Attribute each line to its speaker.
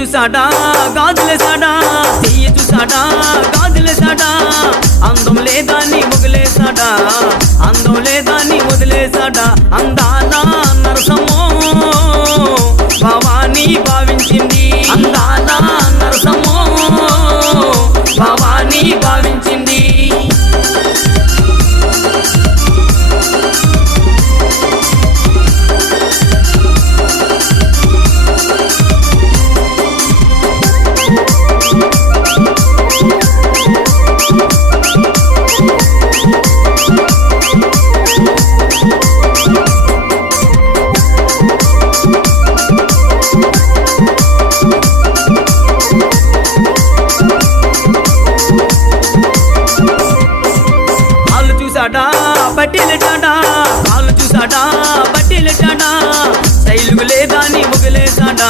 Speaker 1: చూసాడా గాజులేసాడా చెయ్యి చూసాడా గాజులేసాడా అందం లేదా నీ వదిలేసాడా అందం లేదా నీ వదిలేసాడా అందా చూసాడా? బట్టీలు టాడా కాలు చూసాడా? బట్టీలు టాడా శైలుగు లేదా నీ ముగిలేసాడా